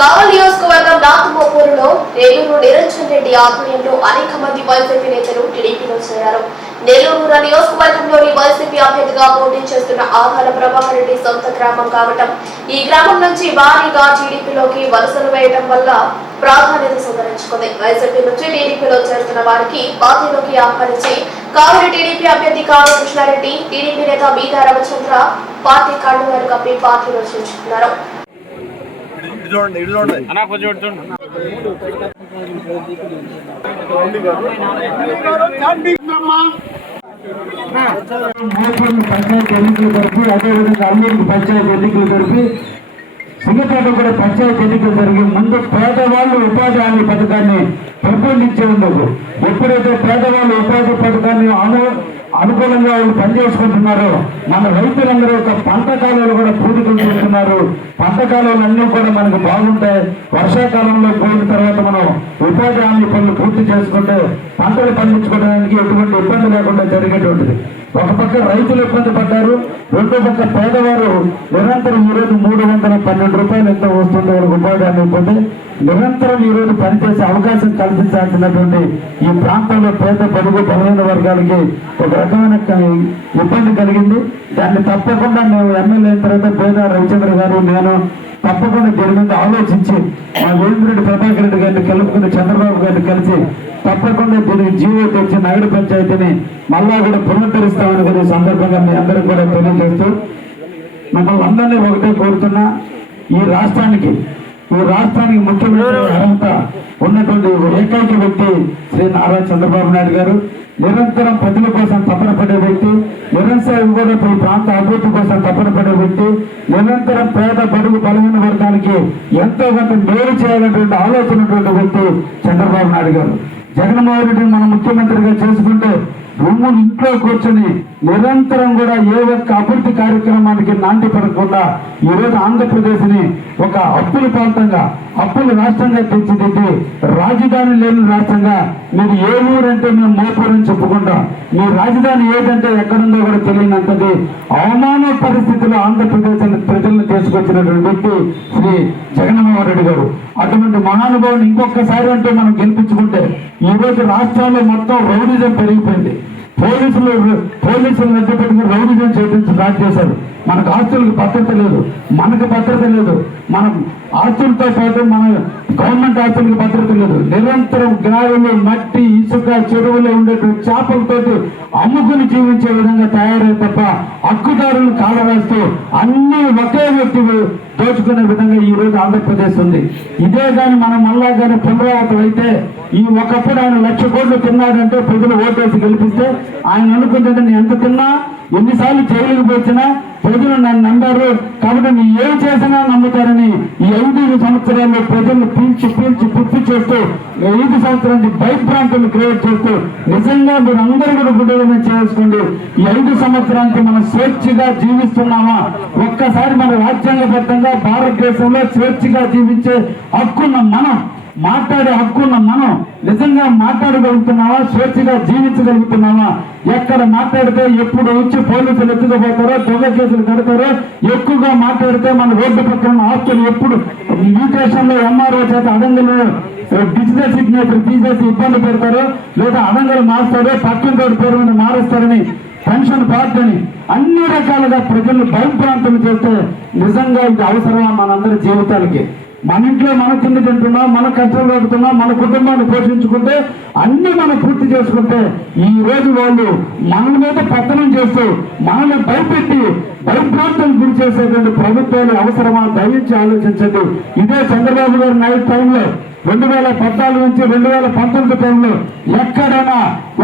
కావల్ నియోజకవర్గం నాతుమోపూరులో నెల్లూరు నిరంజన్ రెడ్డి ఆధ్వర్యంలో అనేక మంది వైసీపీ నేతలు టీడీపీలో చేరారు. నెల్లూరు నియోజకవర్గంలోని వైసీపీ అభ్యర్థిగా పోటీ చేస్తున్న ఆధార ప్రభాకర్ రెడ్డి సొంత గ్రామం కావటం ఈ గ్రామం నుంచి భారీగా టీడీపీలోకి వలసలు వేయడం వల్ల ప్రాధాన్యత సంతరించుకుంది. వైసీపీ నుంచి టీడీపీలో చేరుతున్న వారికి పార్టీలోకి ఆహ్వానించి కావలి టీడీపీ అభ్యర్థి కావలి కృష్ణారెడ్డి టీడీపీ నేత బీదా రవిచంద్ర పార్టీ కండువారు కప్పి పార్టీలో చేర్చుకున్నారు ఇటు చూడండి ఇటు చూడండి అన్నా కొంచెం ఇటు చూడండి. మూలపల్లి పంచాయతీ ఎన్నికలు జరిపి అదేవిధంగా అల్లూరు పంచాయతీ ఎన్నికలు జరిపి సింగపేట కూడా పంచాయతీ ఎన్నికలు జరిగి ముందు పేదవాళ్ళు ఉపాధి హామీ పథకాన్ని పెంపొందించేందుకు ఎప్పుడైతే పేదవాళ్ళు ఉపాధి పథకాన్ని అను అనుకూలంగా వాళ్ళు పనిచేసుకుంటున్నారు. మన రైతులందరూ ఒక పంట కాలువలు కూడా పూడికలు చేస్తున్నారు. పంట కాలువలు అన్నీ కూడా మనకు బాగుంటాయి. వర్షాకాలంలో పోయిన తర్వాత మనం ఉపాధి హామీ పనులు పూర్తి చేసుకుంటే పంటలు పండించుకోవడానికి ఎటువంటి ఇబ్బంది లేకుండా జరిగేటువంటిది. ఒక పక్క రైతులు ఇబ్బంది పడ్డారు. రెండో పక్క పేదవారు నిరంతరం ఈరోజు మూడు వందల పన్నెండు రూపాయలు ఎంత వస్తుందో వాళ్ళకి ఉపాధి హామీ పొంది నిరంతరం ఈరోజు పనిచేసే అవకాశం కల్పించాల్సినటువంటి ఈ ప్రాంతంలో పేద పొరుగు బలమైన వర్గాలకి ఒక రకమైన ఇబ్బంది కలిగింది. దాన్ని తప్పకుండా మేము ఎమ్మెల్యే అయిన తర్వాత పేద రవిచంద్ర గారు నేను తప్పకుండా దీని మీద ఆలోచించి మా వేమిరెడ్డి ప్రభాకర్ రెడ్డి గారిని కలుపుకుని చంద్రబాబు గారిని కలిసి తప్పకుండా దీనికి జీవో తెచ్చి నగర పంచాయతీని మళ్ళా కూడా పునరుద్ధరిస్తామని కూడా సందర్భంగా మీ అందరికి కూడా తెలియజేస్తూ మిమ్మల్ని అందరినీ ఒకటే కోరుతున్నా ఈ రాష్ట్రానికి ఈ రాష్ట్రానికి ముఖ్యమంత్రి అర్హత ఉన్నటువంటి ఏకైక వ్యక్తి శ్రీ నారా చంద్రబాబు నాయుడు గారు. నిరంతరం ప్రజల కోసం తపన పడే వ్యక్తి నిరంతరం కూడా ఈ ప్రాంత అభివృద్ధి కోసం తపన పడే వ్యక్తి నిరంతరం పేద బడుగు బలమైన వర్గానికి ఎంతో కొంత మేలు చేయాలనేటువంటి ఆలోచన ఉన్నటువంటి వ్యక్తి చంద్రబాబు నాయుడు గారు. జగన్మోహన్ రెడ్డిని మనం ముఖ్యమంత్రిగా చేసుకుంటే రూము ఇంట్లో కూర్చొని నిరంతరం కూడా ఏ ఒక్క అభివృద్ధి కార్యక్రమానికి నాంది పడకుండా ఈరోజు ఆంధ్రప్రదేశ్ని ఒక అప్పుల ప్రాంతంగా అప్పుల రాష్ట్రంగా తీర్చిదిద్ది రాజధాని లేని రాష్ట్రంగా మీరు ఏ ఊరంటే మేము మోపూరని చెప్పుకుంటాం. మీ రాజధాని ఏదంటే ఎక్కడుందో కూడా తెలియనంతది అవమాన పరిస్థితిలో ఆంధ్రప్రదేశ్ ప్రజలను తీసుకొచ్చినటువంటి వ్యక్తి శ్రీ జగన్మోహన్ రెడ్డి గారు. అటువంటి మహానుభావుని ఇంకొకసారి అంటే మనం గెలిపించుకుంటే ఈ రోజు రాష్ట్రాల్లో మొత్తం రౌడిజం పెరిగిపోయింది. పోలీసులు పోలీసులు మధ్య రౌడీజం చేయించి దాడి చేశారు. మనకు ఆస్తులకు భద్రత లేదు. మనకు భద్రత లేదు. మనం ఆస్తులతో పాటు మన గవర్నమెంట్ ఆస్తులకు భద్రత లేదు. నిరంతరం గ్రావులు మట్టి ఇసుక చెరువులో ఉండేటువంటి చేపలతో అమ్ముకుని జీవించే విధంగా తయారై తప్ప హక్కుదారులను కాలవేస్తూ అన్ని ఒకే వ్యక్తి దోచుకునే విధంగా ఈ రోజు ఆంధ్రప్రదేశ్ ఉంది. ఇదే కానీ మనం మళ్ళా కానీ పునరావృతం అయితే ఈ ఒకప్పుడు ఆయన లక్ష కోట్లు తిన్నాడంటే ప్రజలు ఓటేసి గెలిపిస్తే ఆయన అనుకుంటే నేను ఎంత తిన్నా ఎన్నిసార్లు జైలుకు వచ్చినా ప్రజలు నన్ను నమ్మారు. కాబట్టి నీ ఏం చేసినా నమ్ముతారని ఈ ఐదు సంవత్సరాల్లో ప్రజలు పీల్చి పీల్చి పుట్టి చేస్తూ ఐదు సంవత్సరానికి భయభ్రాంతులు క్రియేట్ చేస్తూ నిజంగా మీరు అందరూ కూడా గుడ్డలను చేసుకోండి ఈ ఐదు సంవత్సరానికి మనం స్వేచ్ఛగా జీవిస్తున్నామా? ఒక్కసారి మన రాజ్యాంగబద్ధంగా భారతదేశంలో స్వేచ్ఛగా జీవించే హక్కున్న మనం మాట్లాడే హక్కున్న మనం నిజంగా మాట్లాడగలుగుతున్నావా? స్వేచ్ఛగా జీవించగలుగుతున్నావా? ఎక్కడ మాట్లాడితే ఎప్పుడు వచ్చి పోలీసులు ఎత్తుకుపోతారో దొంగ కేసులు కడతారో ఎక్కువగా మాట్లాడితే మన రోడ్డు పక్కన ఆస్తులు ఎప్పుడు మ్యూటేషన్లో ఎంఆర్ఓ చేత అడంగులు డిజిటల్ సిగ్నేచర్ తీసేసి ఇబ్బంది పెడతారో లేదా అడంగులు మారుస్తారో పక్కన పేరు మీద మారుస్తారని పెన్షన్ పార్టీని అన్ని రకాలుగా ప్రజలు భయప్రాంతం చేస్తే నిజంగా ఇది అవసరమా మనందరి జీవితాలకి? మన ఇంట్లో మన తిండి తింటున్నాం మన కష్టం గడుపుతున్నాం మన కుటుంబాన్ని పోషించుకుంటే అన్ని మనం పూర్తి చేసుకుంటే ఈ రోజు వాళ్ళు మన మీద పతనం చేస్తూ మనల్ని భయపెట్టి భయప్రాంతం గురి చేసేటువంటి ప్రభుత్వాలు అవసరమా దయించి ఆలోచించండి. ఇదే చంద్రబాబు గారి నైట్ టైంలో రెండు వేల పద్నాలుగు నుంచి రెండు వేల పంతొమ్మిది టైంలో ఎక్కడైనా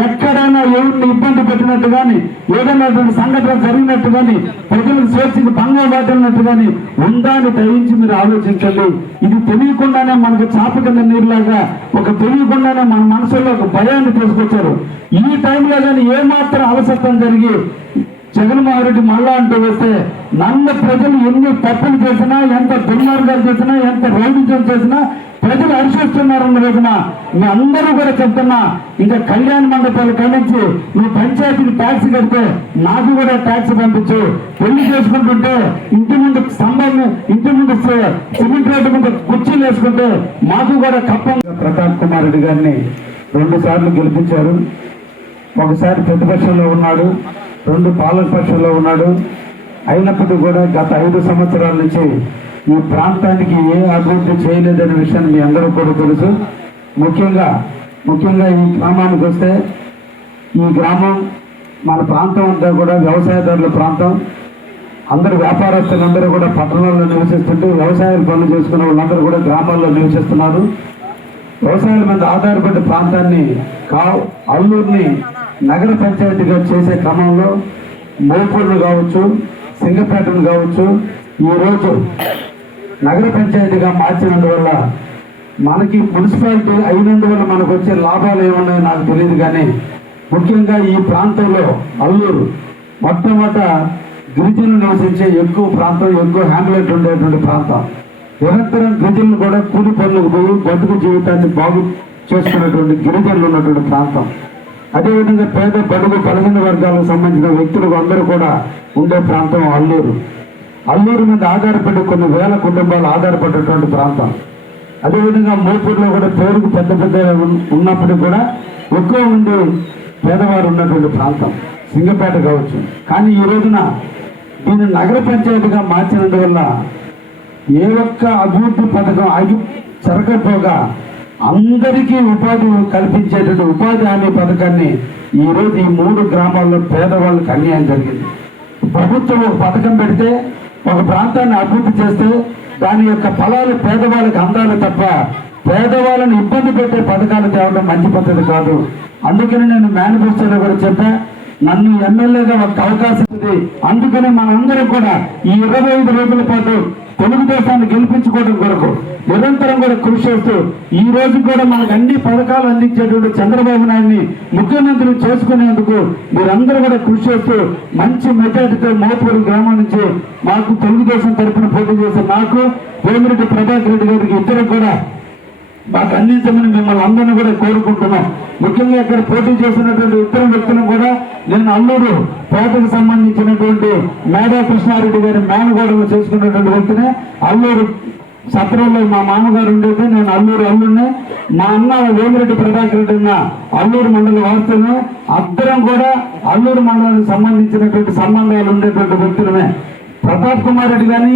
ఎక్కడైనా ఎవరిని ఇబ్బంది పెట్టినట్టు కానీ ఏదైనా సంఘటన జరిగినట్టు కానీ ప్రజలకు స్వేచ్ఛకు భంగం పట్టినట్టు కానీ ఉందా అని దయించి మీరు ఆలోచించండి. ఇది తెలియకుండానే మనకు చాప కింద నీరులాగా ఒక తెలియకుండానే మన మనసులో ఒక భయాన్ని తీసుకొచ్చారు. ఈ టైంలో కానీ ఏమాత్రం అవసరం జరిగి జగన్మోహన్ రెడ్డి మళ్ళా అంటూ వస్తే నన్ను ప్రజలు ఎన్ని తప్పులు చేసినా ఎంత దుర్మార్గాలు చేసినా ఎంత రౌడిజం చేసినా ప్రజలు అరిశిస్తున్నారన్న రోజున మీ అందరూ కూడా చెప్తున్నా ఇంకా కళ్యాణ మండపాలు ఖండించి నువ్వు పంచాయతీకి ట్యాక్స్ కడితే నాకు కూడా ట్యాక్స్ పంపించు. పెళ్ళి చేసుకుంటుంటే ఇంటి ముందు స్తంభం ఇంటి ముందు సిమెంట్ రోడ్డు ముందు కుర్చీలు వేసుకుంటే మాకు కూడా కప్పం. ప్రతాప్ కుమార్ రెడ్డి గారిని రెండు సార్లు గెలిపించారు. ఒకసారి ప్రతిపక్షంలో ఉన్నాడు. రెండు పాలక ఉన్నాడు. అయినప్పటికీ కూడా గత ఐదు సంవత్సరాల నుంచి ఈ ప్రాంతానికి ఏ అభివృద్ధి చేయలేదనే విషయాన్ని మీ అందరూ కూడా తెలుసు. ముఖ్యంగా ముఖ్యంగా ఈ గ్రామానికి వస్తే ఈ గ్రామం మన ప్రాంతం అంతా కూడా వ్యవసాయదారుల ప్రాంతం. అందరు వ్యాపారస్తులందరూ కూడా పట్టణాల్లో నివసిస్తుంటూ వ్యవసాయ పనులు చేసుకునే వాళ్ళందరూ కూడా గ్రామాల్లో నివసిస్తున్నారు. వ్యవసాయాల మీద ఆధారపడ్డ ప్రాంతాన్ని కా అల్లూరిని నగర పంచాయతీగా చేసే క్రమంలో మోపూర్లు కావచ్చు సింగపేటను కావచ్చు ఈరోజు నగర పంచాయతీగా మార్చినందువల్ల మనకి మున్సిపాలిటీ అయినందువల్ల మనకు వచ్చే లాభాలు ఏమున్నాయో నాకు తెలియదు కానీ ముఖ్యంగా ఈ ప్రాంతంలో అల్లూరు మొట్టమొదట గిరిజనులు నివసించే ఎక్కువ ప్రాంతం ఎక్కువ హ్యాండ్లెట్ ఉండేటువంటి ప్రాంతం. నిరంతరం గిరిజనులు కూడా కూలి పనులకు పోయి బతుకు జీవితాన్ని బాగు చేసుకున్నటువంటి గిరిజనులు ఉన్నటువంటి ప్రాంతం. అదేవిధంగా పేద బడుగు బలహీన వర్గాలకు సంబంధించిన వ్యక్తులు అందరూ కూడా ఉండే ప్రాంతం అల్లూరు. అల్లూరు మీద ఆధారపడి కొన్ని వేల కుటుంబాలు ఆధారపడేటువంటి ప్రాంతం. అదేవిధంగా మోపూర్లో కూడా పేరుకు పెద్ద పెద్ద ఉన్నప్పటికీ కూడా ఎక్కువ మంది పేదవారు ఉన్నటువంటి ప్రాంతం. సింగపేట కావచ్చు. కానీ ఈ రోజున దీన్ని నగర పంచాయతీగా మార్చినందువల్ల ఏ ఒక్క అభివృద్ధి పథకం ఆగి జరగకపోగా అందరికీ ఉపాధి కల్పించేటువంటి ఉపాధి హామీ పథకాన్ని ఈ రోజు ఈ మూడు గ్రామాల్లో పేదవాళ్ళకి అన్యాయం జరిగింది. ప్రభుత్వం ఒక పథకం పెడితే ఒక ప్రాంతాన్ని అభివృద్ధి చేస్తే దాని యొక్క ఫలాలు పేదవాళ్ళకి అందాలి తప్ప పేదవాళ్ళని ఇబ్బంది పెట్టే పథకాలు తేవడం మంచి పద్ధతి కాదు. అందుకని నేను మేనిఫెస్టోలో కూడా చెప్పా నన్ను ఎమ్మెల్యేగా ఒక అవకాశం ఉంది. అందుకనే మనందరం కూడా ఈ ఇరవై ఐదు రోజుల పాటు తెలుగుదేశాన్ని గెలిపించుకోవడం కొరకు నిరంతరం కూడా కృషి చేస్తూ ఈ రోజు కూడా మనకు అన్ని పథకాలు అందించేటువంటి చంద్రబాబు నాయుడిని ముఖ్యమంత్రి చేసుకునేందుకు మీరందరూ కూడా కృషి చేస్తూ మంచి మెజార్టీతో మోపూరు గ్రామం నుంచి మాకు తెలుగుదేశం తరఫున పోటీ చేసే నాకు వేమిరెడ్డి ప్రభాకర్ రెడ్డి గారికి ఇద్దరు కూడా మాకు అందించమని మిమ్మల్ని అందరినీ కూడా కోరుకుంటున్నాం. ముఖ్యంగా ఇక్కడ పోటీ చేసినటువంటి ఇతర వ్యక్తులను కూడా నేను అల్లూరు పేటకు సంబంధించినటువంటి మేధా కృష్ణారెడ్డి గారి మేనగోడలు చేసుకున్నటువంటి వ్యక్తిని అల్లూరు సత్రంలో మా మామగారు ఉండేది. నేను అల్లూరు అల్లుడిని. మా అన్న వేమిరెడ్డి ప్రభాకర్ రెడ్డి ఉన్న అల్లూరు మండల వాస్తుని అద్దరం కూడా అల్లూరు మండలానికి సంబంధించినటువంటి సంబంధాలు ఉండేటువంటి వ్యక్తులమే. ప్రతాప్ కుమార్ రెడ్డి కానీ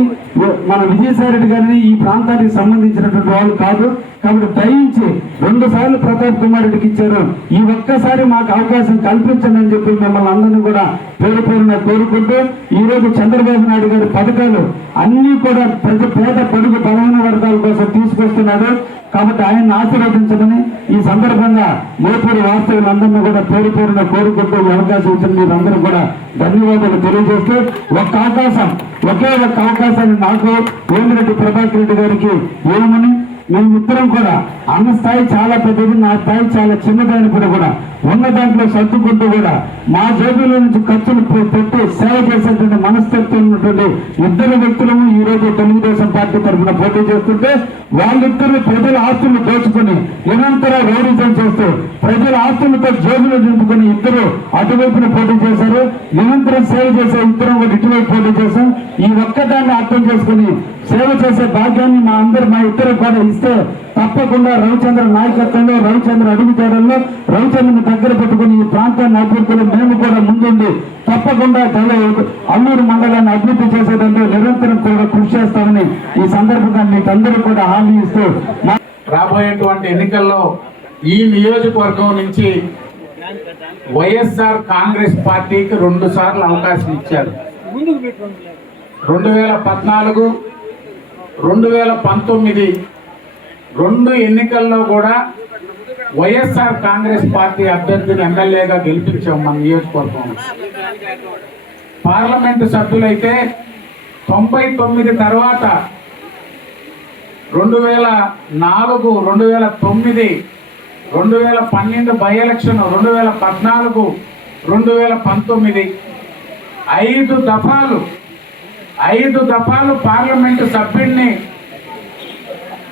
మన విజయసాయి రెడ్డి కానీ ఈ ప్రాంతానికి సంబంధించినటువంటి వాళ్ళు కాదు. కాబట్టి దయించి రెండు సార్లు ప్రతాప్ కుమార్ రెడ్డికి ఇచ్చారు. ఈ ఒక్కసారి మాకు అవకాశం కల్పించండి అని చెప్పి మిమ్మల్ని అందరినీ కూడా పేరు పేరున కోరుకుంటూ ఈ రోజు చంద్రబాబు నాయుడు గారి పథకాలు అన్ని కూడా ప్రతి పేద పొడుగు బలమైన వర్గాల కోసం తీసుకొస్తున్నాడు కాబట్టి ఆయన్ని ఆశీర్వదించమని ఈ సందర్భంగా మోపూరి వాస్తవులందరినీ కూడా పేరు పేరున కోరుకుంటూ అవకాశం ఇచ్చిన మీరందరూ కూడా ధన్యవాదాలు తెలియజేస్తూ ఒక్క అవకాశం ఒకే ఒక్క అవకాశాన్ని నాకు వేమిరెడ్డి ప్రభాకర్ రెడ్డి గారికి ఏమని మేమిద్దరం కూడా అన్న స్థాయి చాలా పెద్దది నా స్థాయి చాలా చిన్నదైనప్పుడు కూడా. ఉన్న దాంట్లో సర్దుకుంటూ కూడా మా జేబులో నుంచి ఖర్చులు పెట్టి సేవ చేసేటువంటి మనస్తత్వం ఉన్నటువంటి ఇద్దరు వ్యక్తులము ఈ రోజు తెలుగుదేశం పార్టీ తరఫున పోటీ చేస్తుంటే వాళ్ళిద్దరు ప్రజల ఆస్తులు దోచుకుని నిరంతర రౌడిజం చేస్తూ ప్రజల ఆస్తులతో జేబులు నింపుకుని ఇద్దరు అటువైపున పోటీ చేశారు. నిరంతరం సేవ చేసే ఇద్దరం ఒక ఇటువైపు పోటీ చేశాం. ఈ ఒక్కదాన్ని అర్థం చేసుకుని సేవ చేసే భాగ్యాన్ని మా అందరు మా ఇద్దరు కూడా ఇస్తే తప్పకుండా రవిచంద్ర నాయకత్వంలో రవిచంద్ర అడుగుతాడల్లో రవిచంద్రని దగ్గర పెట్టుకుని ఈ ప్రాంతాన్ని అభివృద్ధిలో మేము కూడా ముందుండి తప్పకుండా తెల అల్లూరు మండలాన్ని అభివృద్ధి చేసేదంలో నిరంతరం కూడా కృషి చేస్తామని ఈ సందర్భంగా మీకందరూ కూడా హామీ ఇస్తూ రాబోయేటువంటి ఎన్నికల్లో ఈ నియోజకవర్గం నుంచి వైఎస్ఆర్ కాంగ్రెస్ పార్టీకి రెండు సార్లు అవకాశం ఇచ్చారు. రెండు వేల పద్నాలుగు రెండు వేల పంతొమ్మిది రెండు ఎన్నికల్లో కూడా వైఎస్ఆర్ కాంగ్రెస్ పార్టీ అభ్యర్థిని ఎమ్మెల్యేగా గెలిపించాం మన నియోజకవర్గం పార్లమెంటు సభ్యులైతే తొంభై తొమ్మిది తర్వాత రెండు వేల నాలుగు రెండు వేల తొమ్మిది రెండు వేల పన్నెండు బై ఎలక్షన్ రెండు వేల పద్నాలుగు రెండు వేల పంతొమ్మిది. ఐదు దఫాలు ఐదు దఫాలు పార్లమెంటు సభ్యుడిని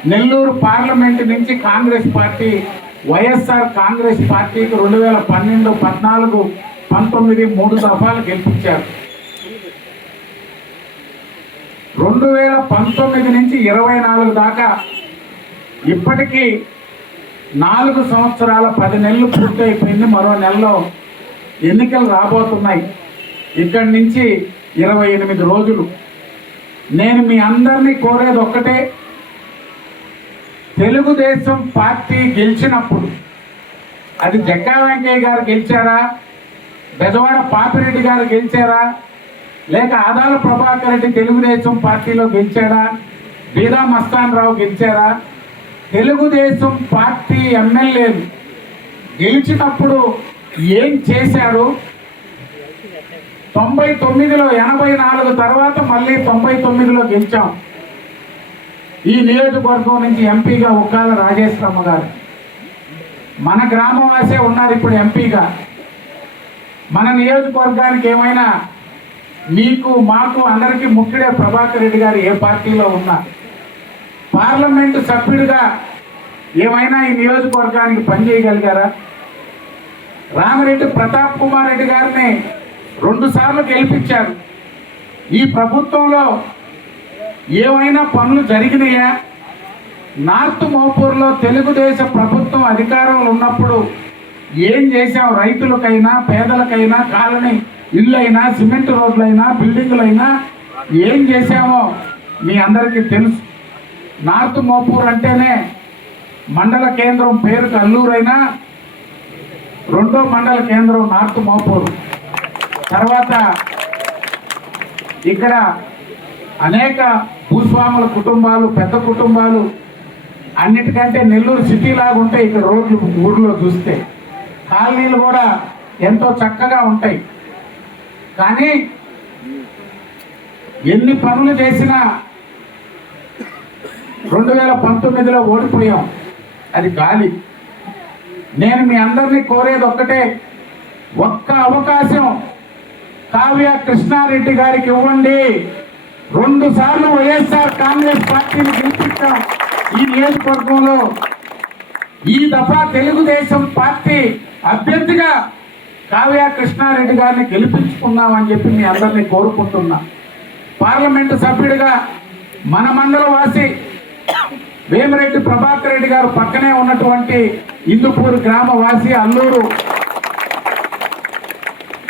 నెల్లూరు పార్లమెంటు నుంచి కాంగ్రెస్ పార్టీ వైఎస్ఆర్ కాంగ్రెస్ పార్టీకి రెండు వేల పన్నెండు పద్నాలుగు పంతొమ్మిది మూడు దఫాలు గెలిపించారు. రెండు వేల పంతొమ్మిది నుంచి ఇరవై నాలుగు దాకా ఇప్పటికీ నాలుగు సంవత్సరాల పది నెలలు పూర్తయిపోయింది. మరో నెలలో ఎన్నికలు రాబోతున్నాయి. ఇక్కడి నుంచి ఇరవై ఎనిమిది రోజులు. నేను మీ అందరినీ కోరేది ఒక్కటే తెలుగుదేశం పార్టీ గెలిచినప్పుడు అది జగ్గా వెంకయ్య గారు గెలిచారా? బెజవాడ పాపిరెడ్డి గారు గెలిచారా? లేక ఆదాల ప్రభాకర్ రెడ్డి తెలుగుదేశం పార్టీలో గెలిచాడా? బీదా మస్తాన్ రావు గెలిచారా? తెలుగుదేశం పార్టీ ఎమ్మెల్యేలు గెలిచినప్పుడు ఏం చేశారు? తొంభై తొమ్మిదిలో ఎనభై నాలుగు తర్వాత మళ్ళీ తొంభై తొమ్మిదిలో గెలిచాం. ఈ నియోజకవర్గం నుంచి ఎంపీగా ఉక్కాల రాజేశ్వరమ్మ గారు. మన గ్రామం వాసే ఉన్నారు ఇప్పుడు ఎంపీగా. మన నియోజకవర్గానికి ఏమైనా మీకు మాకు అందరికీ ముఖ్యుడే ప్రభాకర్ రెడ్డి గారు ఏ పార్టీలో ఉన్నా పార్లమెంటు సభ్యుడిగా ఏమైనా ఈ నియోజకవర్గానికి పనిచేయగలిగారా? రామిరెడ్డి ప్రతాప్ కుమార్ రెడ్డి గారిని రెండుసార్లు గెలిపించారు. ఈ ప్రభుత్వంలో ఏమైనా పనులు జరిగినాయా? నార్త్ మోపూర్లో తెలుగుదేశం ప్రభుత్వం అధికారంలో ఉన్నప్పుడు ఏం చేశాం రైతులకైనా పేదలకైనా కాలనీ ఇళ్ళైనా సిమెంట్ రోడ్లైనా బిల్డింగులైనా ఏం చేశామో మీ అందరికీ తెలుసు. నార్త్ మోపూర్ అంటేనే మండల కేంద్రం పేరుకు అల్లూరైనా రెండో మండల కేంద్రం నార్త్ మోపూర్. తర్వాత ఇక్కడ అనేక భూస్వాముల కుటుంబాలు పెద్ద కుటుంబాలు అన్నిటికంటే నెల్లూరు సిటీ లాగా ఉంటాయి ఇక్కడ రోడ్లు ఊర్లో చూస్తే. కాలనీలు కూడా ఎంతో చక్కగా ఉంటాయి. కానీ ఎన్ని పనులు చేసినా రెండు వేల పంతొమ్మిదిలో ఓడిపోయాం. అది గాలి. నేను మీ అందరినీ కోరేది ఒక్కటే ఒక్క అవకాశం కావ్య కృష్ణారెడ్డి గారికి ఇవ్వండి. రెండు సార్లు వైఎస్ఆర్ కాంగ్రెస్ పార్టీని గెలిపించాం ఈ నియోజకవర్గంలో. ఈ దఫా తెలుగుదేశం పార్టీ అభ్యర్థిగా కావ్య కృష్ణారెడ్డి గారిని గెలిపించుకుందామని చెప్పి మీ అందరినీ కోరుకుంటున్నా. పార్లమెంటు సభ్యుడిగా మన మండల వాసి వేమిరెడ్డి ప్రభాకర్ రెడ్డి గారు పక్కనే ఉన్నటువంటి ఇందుపూర్ గ్రామ వాసి అల్లూరు.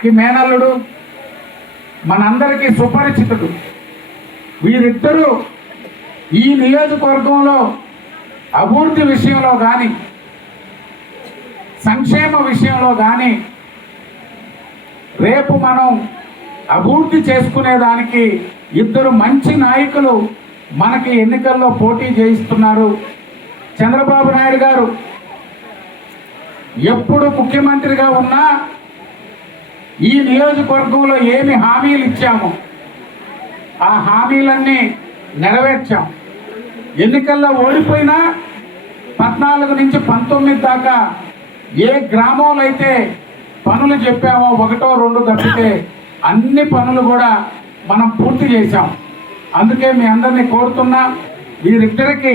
ఈ మేనల్లుడు మనందరికీ సుపరిచితుడు. వీరిద్దరూ ఈ నియోజకవర్గంలో అభివృద్ధి విషయంలో కానీ సంక్షేమ విషయంలో కానీ రేపు మనం అభివృద్ధి చేసుకునేదానికి ఇద్దరు మంచి నాయకులు మనకి ఎన్నికల్లో పోటీ చేయిస్తున్నారు. చంద్రబాబు నాయుడు గారు ఎప్పుడు ముఖ్యమంత్రిగా ఉన్నా ఈ నియోజకవర్గంలో ఏమి హామీలు ఇచ్చాము? ఆ హామీలన్నీ నెరవేర్చాం. ఎన్నికల్లో ఓడిపోయినా పద్నాలుగు నుంచి పంతొమ్మిది దాకా ఏ గ్రామంలో అయితే పనులు చెప్పామో ఒకటో రెండు తప్పితే అన్ని పనులు కూడా మనం పూర్తి చేశాం. అందుకే మీ అందరినీ కోరుతున్నా వీరిద్దరికి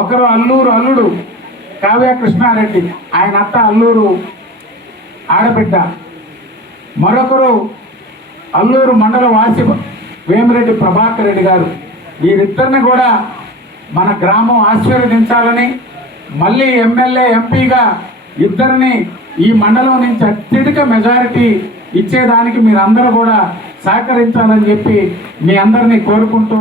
ఒకరు అల్లూరు అల్లుడు కావ్య కృష్ణారెడ్డి ఆయన అత్త అల్లూరు ఆడబిడ్డ. మరొకరు అల్లూరు మండల వాసి వేమిరెడ్డి ప్రభాకర్ రెడ్డి గారు. వీరిద్దరిని కూడా మన గ్రామం ఆశీర్వదించాలని మళ్ళీ ఎమ్మెల్యే ఎంపీగా ఇద్దరిని ఈ మండలం నుంచి అత్యధిక మెజారిటీ ఇచ్చేదానికి మీరందరూ కూడా సహకరించాలని చెప్పి మీ అందరినీ కోరుకుంటూ